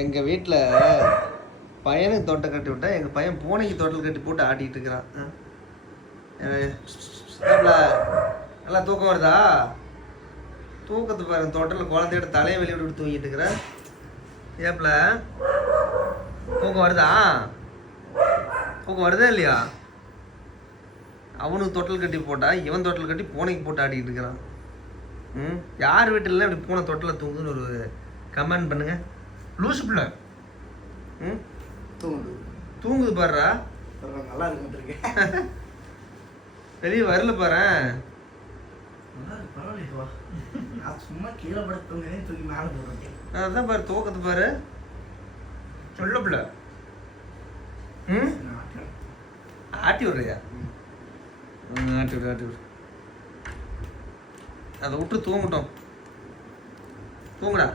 எங்கள் வீட்டில் பையனுக்கு தோட்டம் கட்டி விட்டா எங்கள் பையன் பூனைக்கு தோட்டல் கட்டி போட்டு ஆட்டிகிட்டு இருக்கிறான். நல்லா தூக்கம் வருதா? தூக்கத்து பாருங்க, தோட்டத்தில் குழந்தையோட தலையை வெளியே விட்டு தூங்கிட்டு இருக்கிற ஏப்பில் தூக்கம் வருதா? தூக்கம் வருதா இல்லையா? அவனுக்கு தொட்டில் கட்டி போட்டா இவன் தொட்டில் கட்டி பூனைக்கு போட்டு ஆடிக்கிட்டு இருக்கிறான். யார் வீட்டிலலாம் இப்படி பூனை தொட்டில் தூங்குதுன்னு ஒரு கமெண்ட் பண்ணுங்க. லூசு பிள்ளை தூங்குது பாருடா, நல்லா இருக்கு. வெளியே வரல பாரு. சும்மா கீழே படுத்து தூக்கி மேலே போடுறேன். அதான் பாரு தூக்கத்து பாரு, சொல்ல பிள்ளை. ஆட்டி விடுறியா? ஆட்டி விடு ஆட்டி விடு. அதை விட்டு தூங்கட்டும். தூங்குடா.